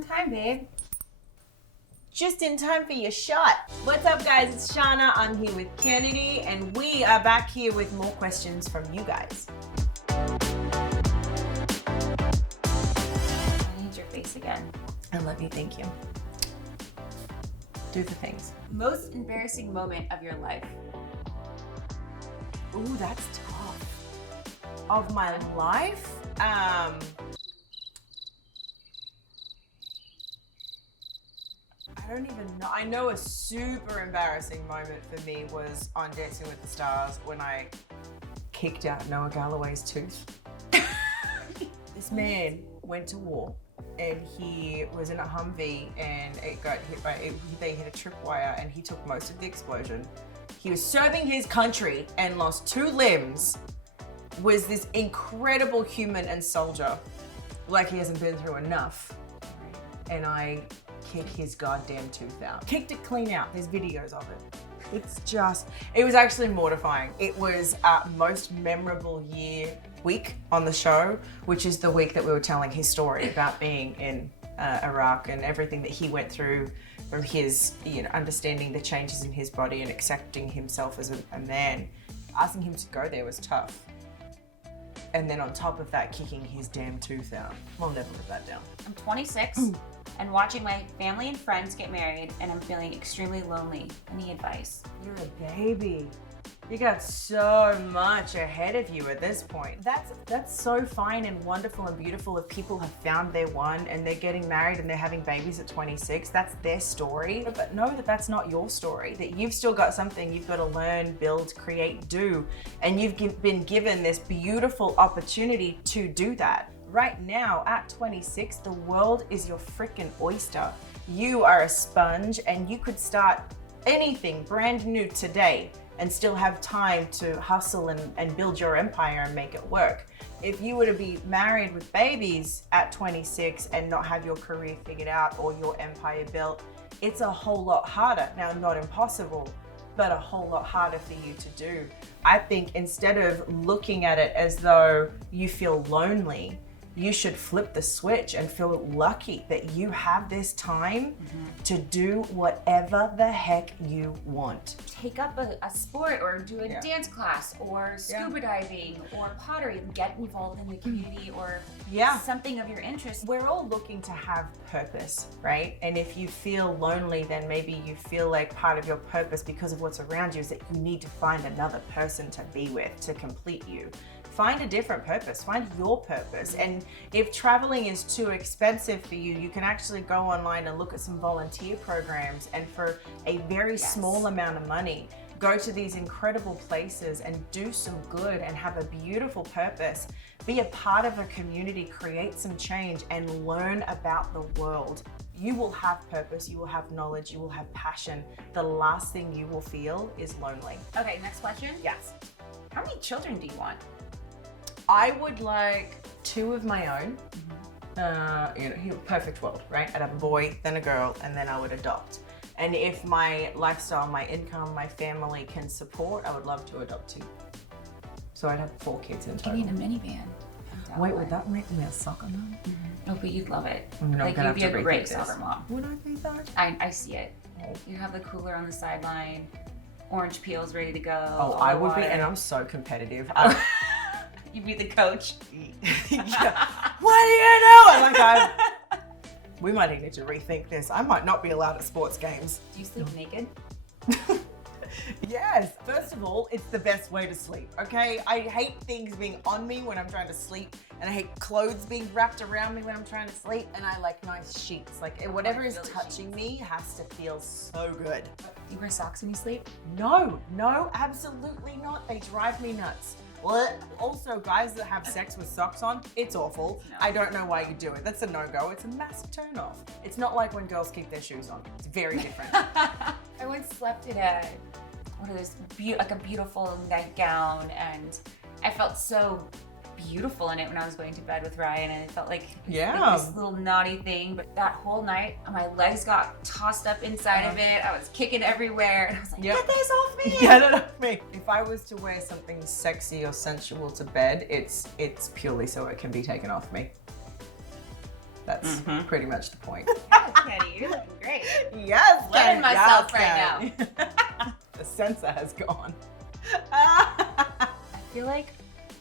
on time, babe. Just in time for your shot. What's up, guys? It's Sharna. I'm here with Kennedy, and we are back here with more questions from you guys. I need your face again. And let me thank you. Do the things. Most embarrassing moment of your life. Ooh, that's tough. Of my life? I don't even know. I know a super embarrassing moment for me was on Dancing with the Stars when I kicked out Noah Galloway's tooth. This man went to war and he was in a Humvee and it got hit by, they hit a tripwire and he took most of the explosion. He was serving his country and lost 2 limbs, was this incredible human and soldier, like he hasn't been through enough. And I kick his goddamn tooth out. Kicked it clean out. There's videos of it. It was actually mortifying. It was our most memorable week on the show, which is the week that we were telling his story about being in Iraq and everything that he went through from his, understanding the changes in his body and accepting himself as a man. Asking him to go there was tough. And then on top of that, kicking his damn tooth out. I'll never live that down. I'm 26 and watching my family and friends get married, and I'm feeling extremely lonely. Any advice? You're a baby. You got so much ahead of you at this point. That's so fine and wonderful and beautiful if people have found their one and they're getting married and they're having babies at 26. That's their story. But know that that's not your story, that you've still got something you've got to learn, build, create, do. And you've been given this beautiful opportunity to do that. Right now, at 26, the world is your freaking oyster. You are a sponge and you could start anything brand new today and still have time to hustle and build your empire and make it work. If you were to be married with babies at 26 and not have your career figured out or your empire built, it's a whole lot harder. Now, not impossible, but a whole lot harder for you to do. I think instead of looking at it as though you feel lonely, you should flip the switch and feel lucky that you have this time to do whatever the heck you want. Take up a sport or do a dance class or scuba diving or pottery. Get involved in the community or something of your interest. We're all looking to have purpose, right? And if you feel lonely, then maybe you feel like part of your purpose because of what's around you is that you need to find another person to be with, to complete you. Find a different purpose, find your purpose. And if traveling is too expensive for you, you can actually go online and look at some volunteer programs, and for a very small amount of money, go to these incredible places and do some good and have a beautiful purpose. Be a part of a community, create some change and learn about the world. You will have purpose, you will have knowledge, you will have passion. The last thing you will feel is lonely. Okay, next question. Yes. How many children do you want? I would like 2 of my own. Perfect world, right? I'd have a boy, then a girl, and then I would adopt. And if my lifestyle, my income, my family can support, I would love to adopt 2. So I'd have 4 kids in total. You need a minivan. Wait, would that make me a soccer mom? Oh, but you'd love it. Like you'd be a great soccer mom. Would I be that? I see it. You have the cooler on the sideline, orange peels ready to go. Oh, I would be, and I'm so competitive. You'd be the coach. What do you know? We might need to rethink this. I might not be allowed at sports games. Do you sleep naked? Yes. First of all, it's the best way to sleep, okay? I hate things being on me when I'm trying to sleep, and I hate clothes being wrapped around me when I'm trying to sleep, and I like nice sheets. Like whatever is touching me has to feel so good. Do you wear socks when you sleep? No, absolutely not. They drive me nuts. Well, also, guys that have sex with socks on, it's awful. No. I don't know why you do it. That's a no-go. It's a massive turn-off. It's not like when girls keep their shoes on. It's very different. I once slept in a beautiful nightgown, and I felt so beautiful in it when I was going to bed with Ryan, and it felt like this little naughty thing. But that whole night, my legs got tossed up inside of it. I was kicking everywhere, and I was like, get this off me! Get it off me! If I was to wear something sexy or sensual to bed, it's purely so it can be taken off me. That's pretty much the point. Yes, Kenny, you're looking great. Yes, Loving myself yes, right now. The censor has gone. I feel like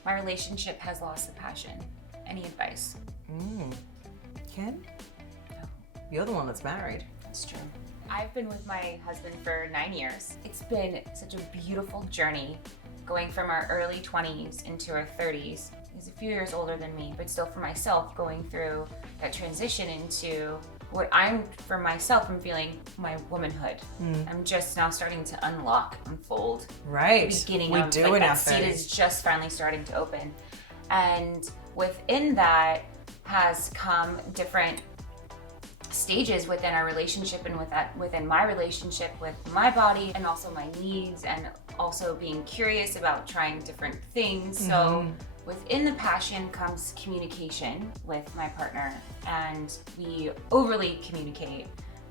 my relationship has lost the passion. Any advice? Ken? No. You're the one that's married. That's true. I've been with my husband for 9 years. It's been such a beautiful journey going from our early 20s into our 30s. He's a few years older than me, but still for myself going through that transition into what I'm feeling my womanhood. I'm just now starting to unfold. Right. The beginning we of do like, in that our seed 30s. is just finally starting to open. And within that has come different stages within our relationship and within my relationship with my body and also my needs and also being curious about trying different things. So within the passion comes communication with my partner, and we overly communicate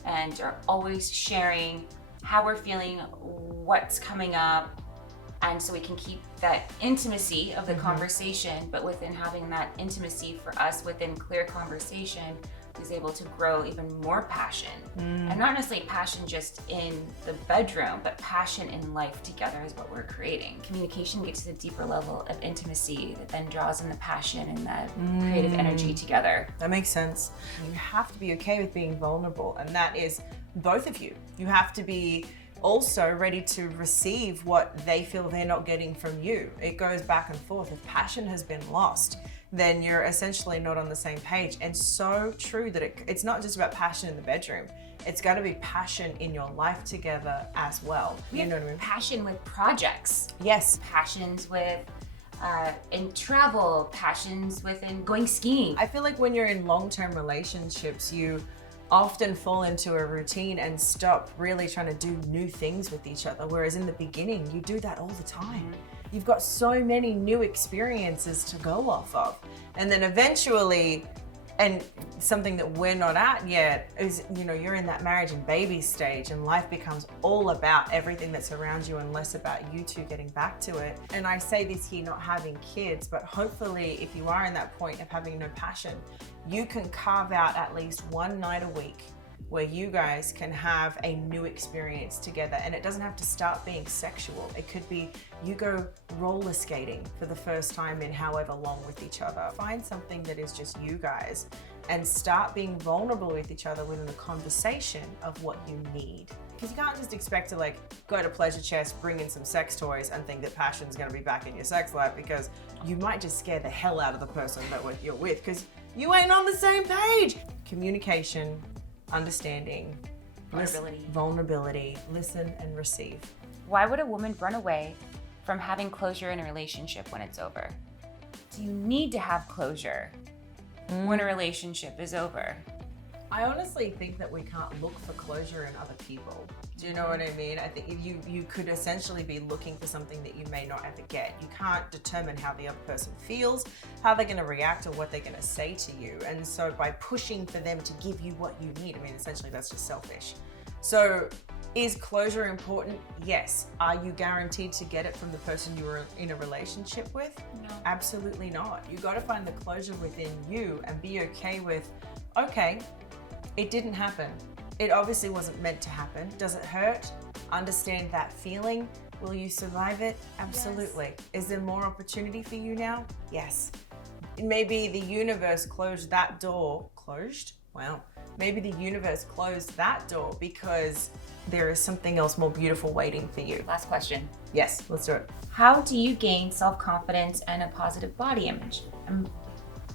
and are always sharing how we're feeling, what's coming up, and so we can keep that intimacy of the conversation, but within having that intimacy for us within clear conversation is able to grow even more passion. And not necessarily passion just in the bedroom, but passion in life together is what we're creating. Communication gets to the deeper level of intimacy that then draws in the passion and that creative energy together. That makes sense. You have to be okay with being vulnerable, and that is both of you. You have to be also ready to receive what they feel they're not getting from you. It goes back and forth. If passion has been lost, then you're essentially not on the same page. And so true that it's not just about passion in the bedroom. It's got to be passion in your life together as well. You know what I mean? Passion with projects. Yes. Passions with in travel, passions within going skiing. I feel like when you're in long-term relationships, you often fall into a routine and stop really trying to do new things with each other. Whereas in the beginning, you do that all the time. You've got so many new experiences to go off of. And then eventually, and something that we're not at yet is, you're in that marriage and baby stage, and life becomes all about everything that's around you and less about you two getting back to it. And I say this here, not having kids, but hopefully if you are in that point of having no passion, you can carve out at least one night a week where you guys can have a new experience together. And it doesn't have to start being sexual. It could be you go roller skating for the first time in however long with each other. Find something that is just you guys and start being vulnerable with each other within the conversation of what you need. Because you can't just expect to go to Pleasure Chest, bring in some sex toys and think that passion's gonna be back in your sex life, because you might just scare the hell out of the person that you're with because you ain't on the same page. Communication, understanding, vulnerability, listen and receive. Why would a woman run away from having closure in a relationship when it's over? Do you need to have closure when a relationship is over? I honestly think that we can't look for closure in other people. Do you know what I mean? I think you could essentially be looking for something that you may not ever get. You can't determine how the other person feels, how they're going to react, or what they're going to say to you. And so by pushing for them to give you what you need, essentially that's just selfish. So is closure important? Yes. Are you guaranteed to get it from the person you were in a relationship with? No. Absolutely not. You got to find the closure within you and be okay with, okay, it didn't happen. It obviously wasn't meant to happen. Does it hurt? Understand that feeling. Will you survive it? Absolutely. Yes. Is there more opportunity for you now? Yes. Maybe the universe closed that door. Closed? Wow. Maybe the universe closed that door because there is something else more beautiful waiting for you. Last question. Yes, let's do it. How do you gain self-confidence and a positive body image? I'm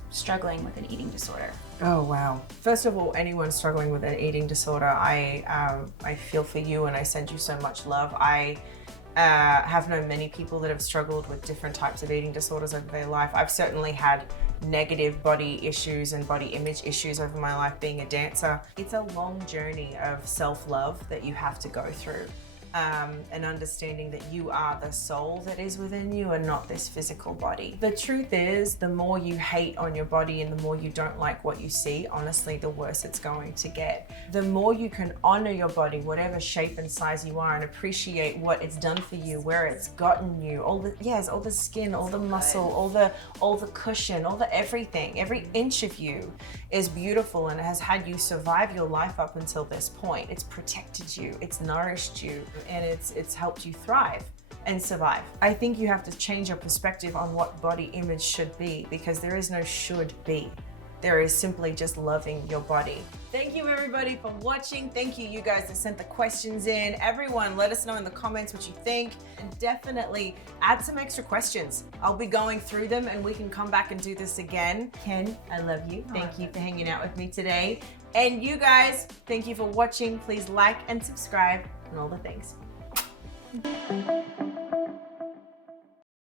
struggling with an eating disorder. Oh, wow. First of all, anyone struggling with an eating disorder, I feel for you and I send you so much love. I have known many people that have struggled with different types of eating disorders over their life. I've certainly had negative body issues and body image issues over my life being a dancer. It's a long journey of self-love that you have to go through. and understanding that you are the soul that is within you and not this physical body. The truth is, the more you hate on your body and the more you don't like what you see, honestly, the worse it's going to get. The more you can honor your body, whatever shape and size you are, and appreciate what it's done for you, where it's gotten you, all the skin, all the muscle, all the cushion, all the everything, every inch of you is beautiful and has had you survive your life up until this point. It's protected you, it's nourished you, and it's helped you thrive and survive. I think you have to change your perspective on what body image should be, because there is no should be. There is simply just loving your body. Thank you everybody for watching. Thank you guys that sent the questions in. Everyone, let us know in the comments what you think, and definitely add some extra questions. I'll be going through them and we can come back and do this again. Ken, I love you. Thank you for hanging out with me today. And you guys, thank you for watching. Please like and subscribe and all the things.